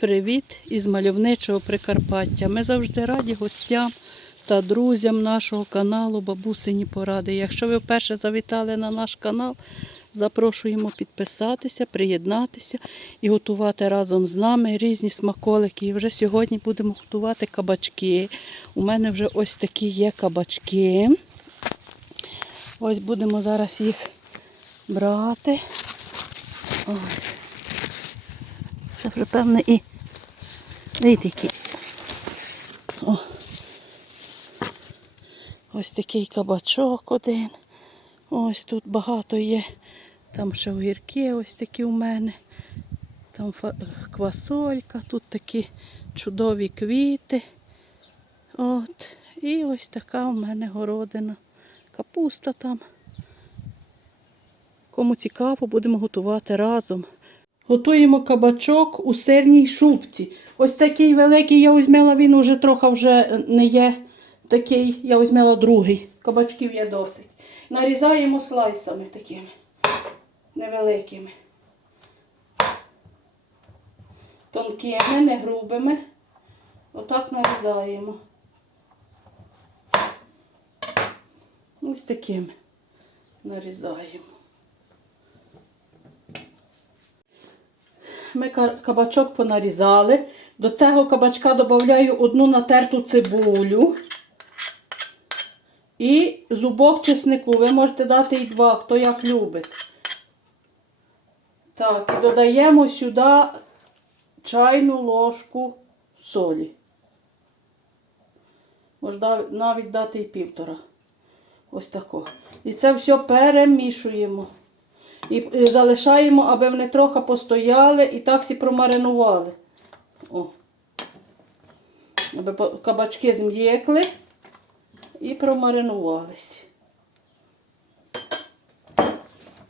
Привіт із мальовничого Прикарпаття. Ми завжди раді гостям та друзям нашого каналу Бабусині Поради. Якщо ви вперше завітали на наш канал, запрошуємо підписатися, приєднатися і готувати разом з нами різні смаколики. І вже сьогодні будемо готувати кабачки. У мене вже ось такі є кабачки. Ось будемо зараз їх брати. Ось. Це вже і Дивіться, які. О. Ось такий кабачок один. Ось тут багато є. Там ще огірки ось такі у мене. Там квасолька, тут такі чудові квіти. От. І ось така у мене городина. Капуста там. Кому цікаво, будемо готувати разом. Готуємо кабачок у сирній шубці. Ось такий великий я візьмела, він уже трохи вже не є такий, я візьмела другий. Кабачків є досить. Нарізаємо слайсами такими невеликими. Тонкими, не грубими. Отак нарізаємо. Ось такими нарізаємо. Ми кабачок понарізали. До цього кабачка додаю одну натерту цибулю і зубок чеснику. Ви можете дати і два, хто як любить. Так, і додаємо сюди чайну ложку солі. Можна навіть дати і півтора. Ось такого. І це все перемішуємо. І, і залишаємо, аби вони трохи постояли і так всі промаринували. О. Аби кабачки зм'єкли і промаринувались.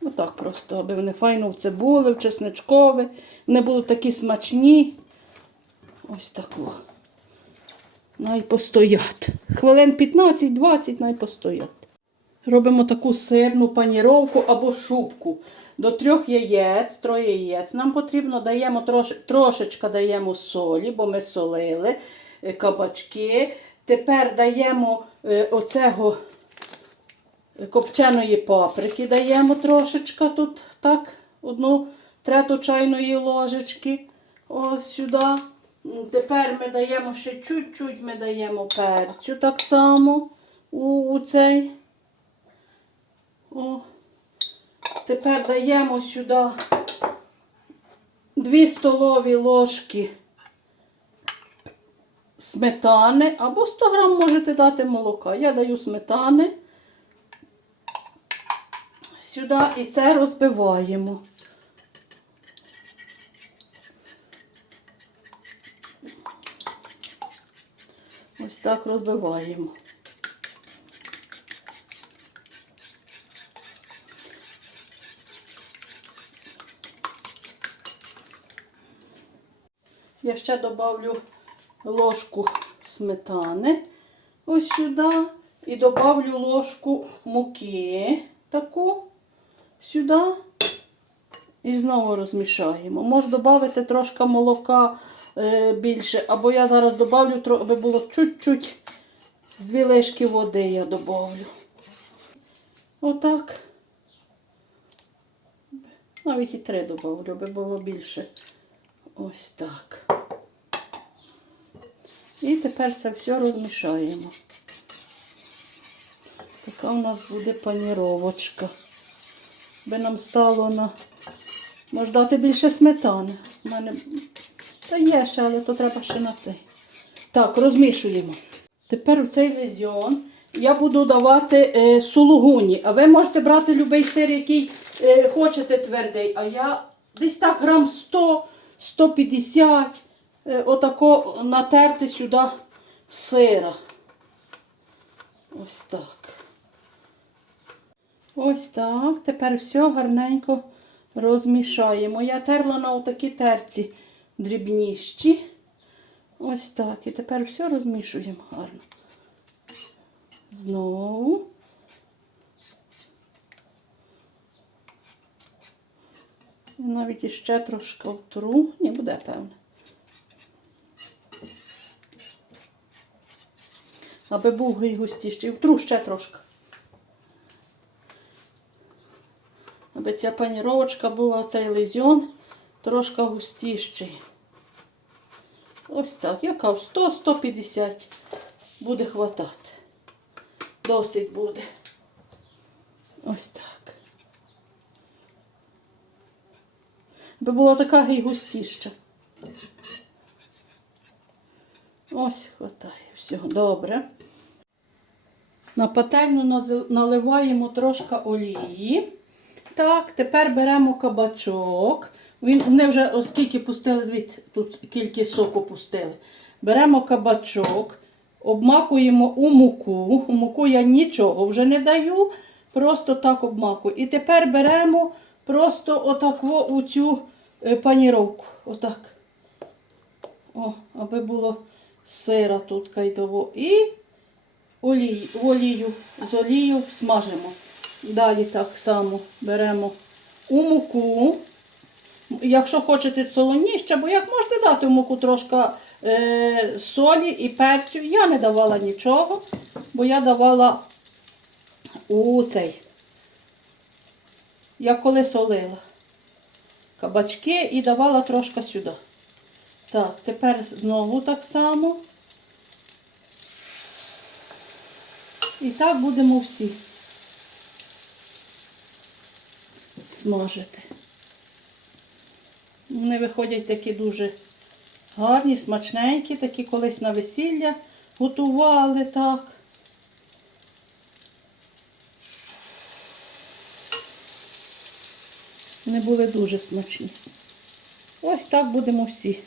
Отак просто, аби вони файно в цибули, в чесничкові. Вони будуть такі смачні. Ось таку. Най постоять. Хвилин 15-20 най постоять. Робимо таку сирну паніровку або шубку. До трьох яєць, троє яєць. Нам потрібно даємо трош, трошечка даємо солі, бо ми солили е, кабачки. Тепер даємо е, оцего е, копченої паприки, даємо трошечка тут, так, одну трету чайної ложечки. Ось сюди. Тепер ми даємо ще чуть-чуть ми даємо перцю так само у, у цей. О. Тепер даємо сюди 2 столові ложки сметани або 100 грам можете дати молока. Я даю сметани сюди і це розбиваємо. Ось так розбиваємо. Я ще добавлю ложку сметани ось сюди. І добавлю ложку муки таку сюди. І знову розмішаємо. Можна додати трошки молока е, більше, або я зараз добавлю, тро- аби було чуть-чуть дві лишки води я добавлю. Отак. Навіть і три добавлю, аби було більше. Ось так. І тепер це все розмішаємо. Така у нас буде паніровочка. Би нам стало на. Можна дати більше сметани. У мене та є ще, але то треба ще на цей. Так, розмішуємо. Тепер у цей лизьон я буду давати е, сулугуні. А ви можете брати будь-який сир, який е, хочете твердий. А я десь так грам 100, 150, е, отако натерти сюди сира. Ось так. Ось так. Тепер все гарненько розмішаємо. Я терла на отакі терці дрібніщі. Ось так. І тепер все розмішуємо гарно. Знову. Навіть іще трошки втру. Ні, буде певне. Аби був густіший. Втру ще трошки. Аби ця паніровочка була, цей лизьон трошки густіший. Ось так, я кажу, 100-150 буде хватати. Досить буде. Ось так. Би була така гей густіша. Ось хватає. Все, добре. На пательню наливаємо трошки олії. Так, тепер беремо кабачок. Він, вони вже оскільки пустили, дивіться, тут кількість соку пустили. Беремо кабачок, обмакуємо у муку. У муку я нічого вже не даю, просто так обмакую. І тепер беремо просто отако у цю е, паніровку. Отак. О, аби було сира тут кайдово. І олію, олію, з олією смажимо. Далі так само беремо у муку. Якщо хочете солоніще, бо як можете дати в муку трошки е, солі і перцю. Я не давала нічого, бо я давала у цей. Я коли солила кабачки і давала трошки сюди. Так, тепер знову так само. І так будемо всі смажити. Вони виходять такі дуже гарні, смачненькі, такі колись на весілля готували так. Вони були дуже смачні. Ось так будемо всі.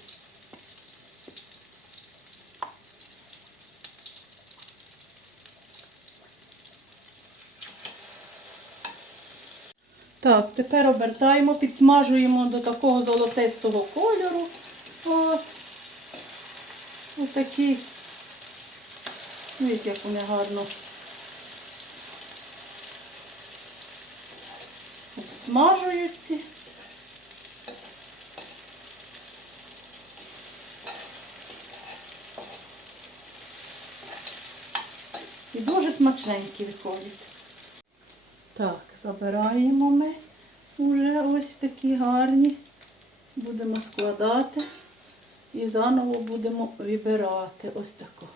Так, тепер обертаємо, підсмажуємо до такого золотистого кольору. От. Такі. Дивіться, як вони гарно. Смажуються. І дуже смачненькі виходять. Так, забираємо ми вже ось такі гарні. Будемо складати і заново будемо вибирати ось таку.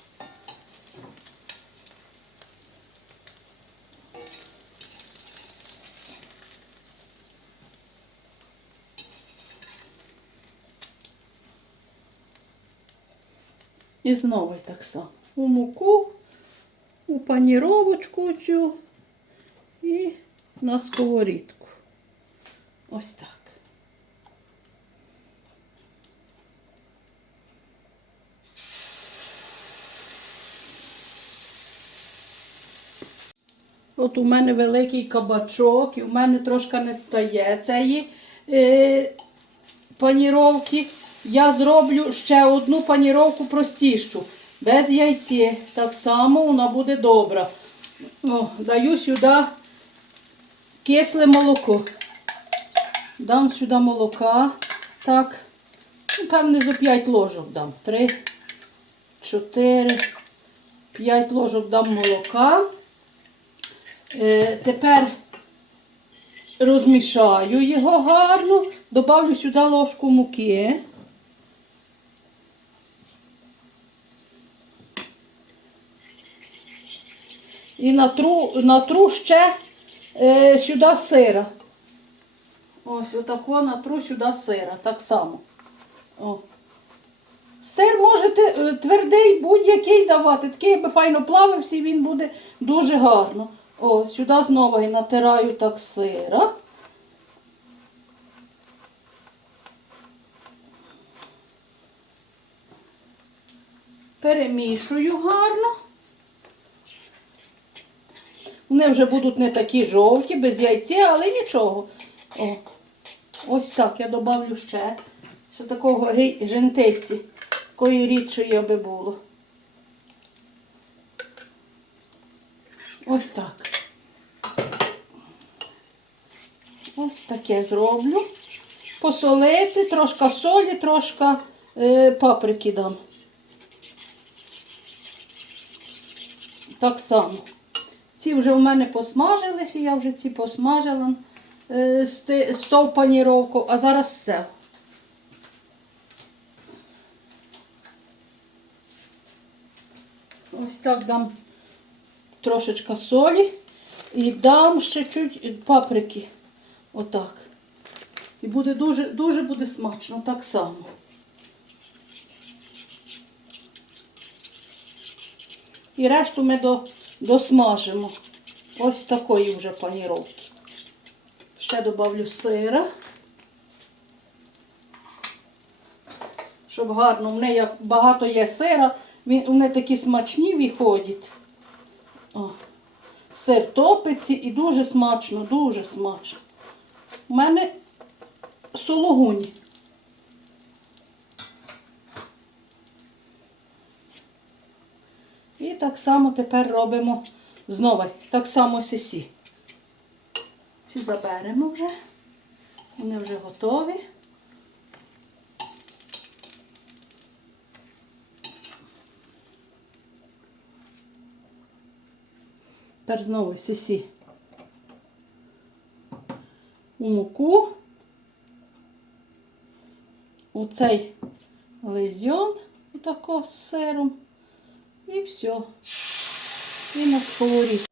І знову так само. У муку, у паніровочку цю і на сковорідку. Ось так. От у мене великий кабачок, і у мене трошки не стає цієї е, паніровки. Я зроблю ще одну паніровку простішу, без яйці. Так само вона буде добра. О, даю сюди кисле молоко. Дам сюди молока. Так, ну, певне, за 5 ложок дам. 3, 4, 5 ложок дам молока. Е, тепер розмішаю його гарно, добавлю сюди ложку муки. І натру, натру ще е, сюди сира. Ось отако натру сюди сира, так само. О. Сир можете е, твердий будь-який давати, такий, аби файно плавився, і він буде дуже гарно. О, сюди знову і натираю так сира. Перемішую гарно. Вони вже будуть не такі жовті, без яйця, але нічого. О, ось так я добавлю ще. Ще такого жентиці, такої рідшої аби було. Ось так. Ось таке зроблю. Посолити, трошки солі, трошки е, паприки дам. Так само. Ці вже в мене посмажилися, я вже ці посмажила е, з, з тою паніровку, а зараз все. Ось так дам трошечка солі і дам ще чуть паприки. Отак. І буде дуже, дуже буде смачно, так само. І решту ми до, досмажимо. Ось такої вже паніровки. Ще додавлю сира. Щоб гарно, в неї як багато є сира, вони такі смачні виходять. О. Сир топиться і дуже смачно, дуже смачно. У мене сологуні. І так само тепер робимо знову. Так само сісі. Заберемо вже. Вони вже готові. Тепер знову сісі. У муку. У цей лизьон, отако з сиром. І все. І на сковорідку.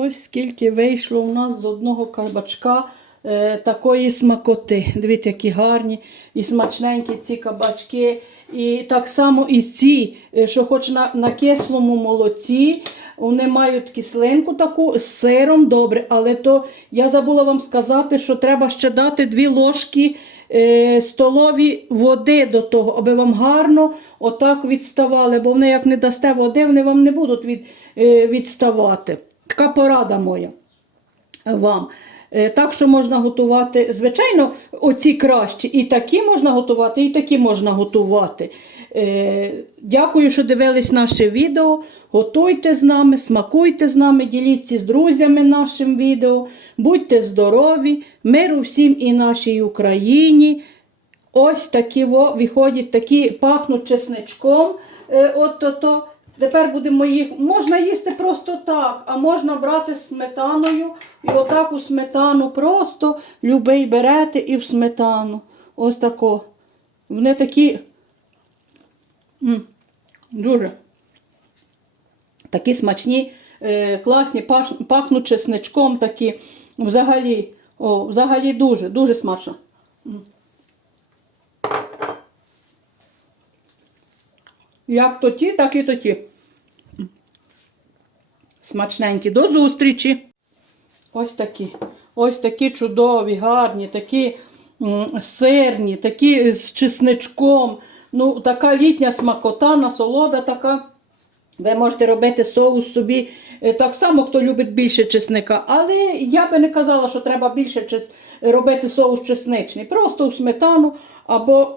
Ось скільки вийшло у нас з одного кабачка е, такої смакоти. Дивіться, які гарні і смачненькі ці кабачки. І так само і ці, е, що хоч на, на кислому молоці, вони мають кислинку таку з сиром добре, але то я забула вам сказати, що треба ще дати дві ложки е, столові води до того, аби вам гарно отак відставали, бо вони, як не дасте води, вони вам не будуть від, е, відставати. Така порада моя вам. Е, Так що можна готувати, звичайно, оці кращі. І такі можна готувати, і такі можна готувати. Е, Дякую, що дивились наше відео. Готуйте з нами, смакуйте з нами, діліться з друзями нашим відео. Будьте здорові, миру всім і нашій Україні. Ось такі виходять, такі пахнуть чесничком. Е, от то, то. Тепер будемо їх. Можна їсти просто так, а можна брати з сметаною і отак у сметану просто любий берете і в сметану. Ось тако. Вони такі. м, дуже такі смачні, е, класні, пахнуть чесничком такі. Взагалі, о, взагалі дуже, дуже смачно. Як то ті, так і то. Смачненькі. До зустрічі. Ось такі. Ось такі чудові, гарні, такі сирні, такі з чесничком. Ну, така літня смакота, насолода така. Ви можете робити соус собі так само, хто любить більше чесника. Але я би не казала, що треба більше чес... робити соус чесничний. Просто в сметану або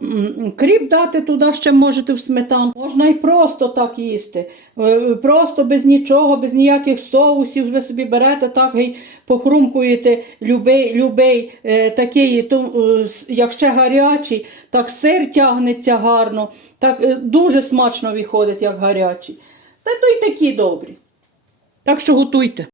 кріп дати туди ще можете в сметану. Можна і просто так їсти. Е, Просто без нічого, без ніяких соусів. Ви собі берете так і похрумкуєте любий, любий е, такий, е, як ще гарячий, так сир тягнеться гарно, так е, дуже смачно виходить, як гарячий. Та то й такі добрі. Так що готуйте.